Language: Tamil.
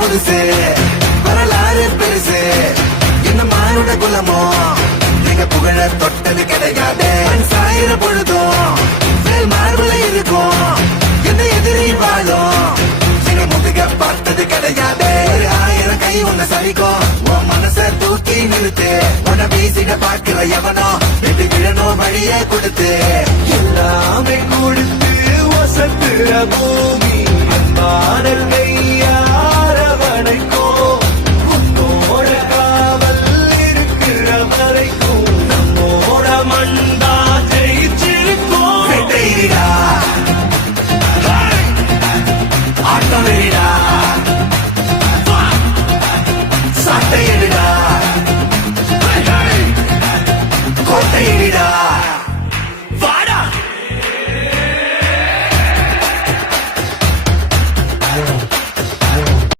புதுசு வரலாறு பெருசு என்ன மானுட குலமோ நீங்க புகழ தொட்டது கிடையாது சாயிர பொழுதும் மேல் மார்புல இருக்கும் என்ன எதிரி வாழும் நீங்க முதுக பார்த்தது கிடையாது 1000 கை உன்னை சரிக்கும் உன் மனச தூக்கி நிறுத்து உன்னை வீசிட பார்க்கிற எவனோ இது விழணும் வழியே கொடுத்து எல்லாமே கொடுத்து வசத்துற பூமி பாடல்கள்